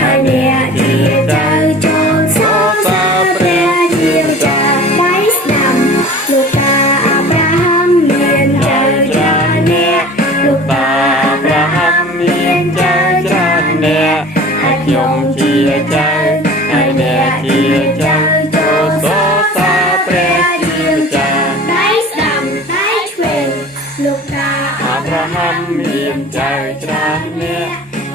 ហើយអ្នកជាចៅចូលសរសើរព្រះជាម្ចាស់ដៃស្ដាំលោកតាអាប់រ៉ាហាំមានចៅច្រើនអ្នកលោកតាអាប់រ៉ាហាំមានចៅច្រើនអ្នកហើយខ្ញុំជាចៅហើយអ្នកជាចៅចូលសរសើរព្រះជាម្ចាស់ដៃស្ដាំដៃឆ្វេងលោកតាអាប់រ៉ាហាំមានចៅច្រើនអ្នក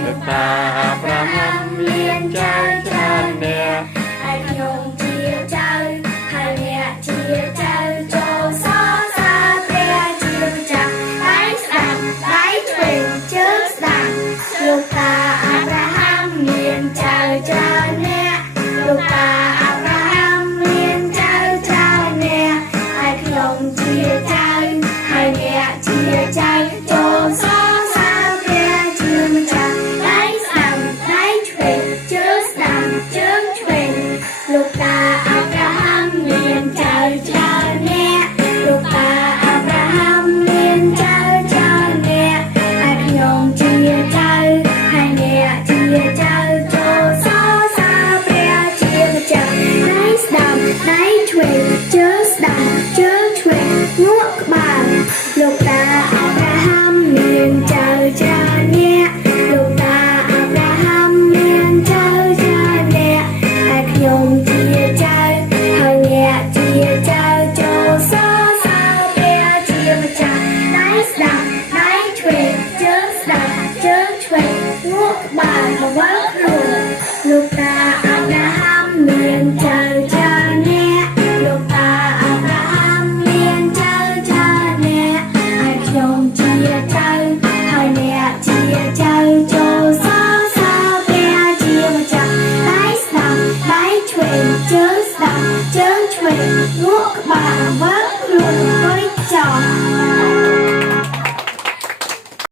លោកតាអាប់រ៉ាហាំមានចៅច្រើនអ្នកហើយខ្ញុំជាចៅហើយអ្នកជាចៅចូលសរសើរព្រះជាម្ចាស់ដៃស្ដាំដៃឆ្វេងជើងស្ដាំលោកតាអាប់រ៉ាហាំមានចៅច្រើនអ្នកលោកតាអាប់រ៉ាហាំមានចៅច្រើនអ្នកហើយខ្ញុំជាចៅហើយអ្នកជាចៅចូលសរសើរព្រះជាម្ចាស់ដៃស្ដាំដៃឆ្វេងជើងស្ដាំជើងឆ្វេងលោកតាអាប់រ៉ាហាំមានចៅច្រើនអ្នកលោកតាអាប់រ៉ាហាំមានចៅច្រើនអ្នកហើយខ្ញុំជាចៅហើយអ្នកជាចៅចូលសរសើរព្រះជាម្ចាស់ដៃស្ដាំដៃឆ្វេងជើងស្ដាំជើងឆ្វេងងក់ក្បាលលោកតាអាប់រ៉ាហាំមានចៅច្រើនអ្នកលោកតាអាប់រ៉ាហាំមានចៅច្រើនអ្នកហើយខ្ញុំជាចៅហើយអ្នកជាចៅចូលសរសើរព្រះជាម្ចាស់ដៃស្ដាំដៃឆ្វេងជើងស្ដាំជើងឆ្វេងងក់ក្បាលមកវល់ខ្លួនលោកតាអាប់រ៉ាហាំមានចៅច្រើនអ្នកលោកតាអាប់រ៉ាហាំមានចៅច្រើនអ្នកហើយខ្ញុំជាចៅហើយអ្នកជាចៅចូលសរសើរព្រះជាម្ចាស់ដៃស្ដាំដៃឆ្វេងជើងស្ដាំជើងឆ្វេងងក់ក្បាលវល់ខ្លួនអង្គុយចោល